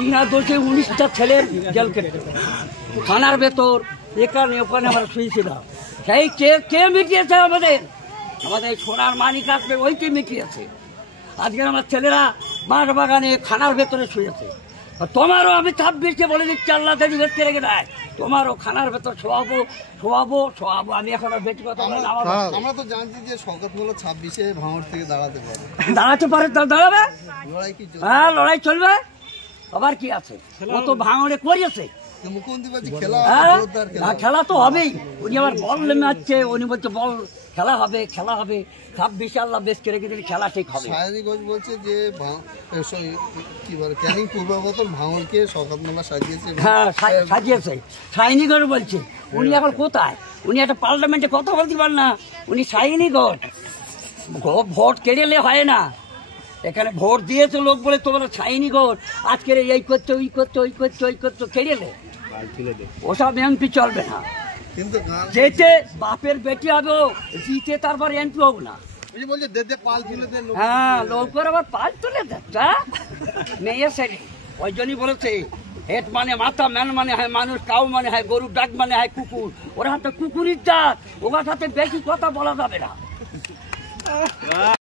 বিনা দোষে 19টা ছেলের জেল কেটে থানার ভেতর এখানে ওখানে আমরা শুয়েছিলাম। সেই কে মিটিয়েছে আমাদের সোনার মানিক আসবে ওইকে মিটিয়েছে। আজকে আমার ছেলেরা মাঠ বাগানে খানার ভেতরে শুয়েছে। তোমারও আমি 26-এ বলে দিচ্ছি, আল্লাহ যদি বেঁচে রেখে দেয় তোমারও খানার ভেতর শোয়াবো। আমি এখন আর বেশি কথা আমরা তো জানছি যে শওকত মোল্লা 26-এ ভাঙড় থেকে দাঁড়াতে পারে, দাঁড়াবে। হ্যাঁ, লড়াই চলবে। আবার কি আছে, ও তো ভাঙড়ে করিয়েছে। খেলা তো হবেই। উনি আবার বল নেমে আসছে, উনি বলছে বল খেলা হবে 26-এ আল্লাহ বেশ করে রেখে খেলা ঠিক হবে। সায়নী ঘোষ বলছে যে কি বলে ক্যানিং পূর্ববর্তন ভাঙড়কে শওকত মোল্লা সাজিয়েছে। হ্যাঁ, সাজিয়েছে। সায়নী ঘোষ বলছে। উনি এখন কোথায়? উনি একটা পার্লামেন্টে কথা বলতে পারেন না। উনি সায়নী ঘোষ। ভোট কেড়ে হয় না, এখানে ভোট দিয়েছে লোক বলে তোমরা সায়নী ঘোষ আজকের এই করছো ওই করছো কেড়ে ওসব এমপি চলবে না। কিন্তু যেতে বাপের বেটি হবে, জিতে তারপর এমপি হোক না। হ্যাঁ, লোক করে আবার পাল তুলে দেয় মেয়ে ছেলে। ওই জন্যই বলেছে হেড মানে মাথা, ম্যান মানে হয় মানুষ, কাউ মানে হয় গরু, ডাক মানে হয় কুকুর। ওরা হাতে কুকুরের জাত, ওর সাথে বেশি কথা বলা যাবে না।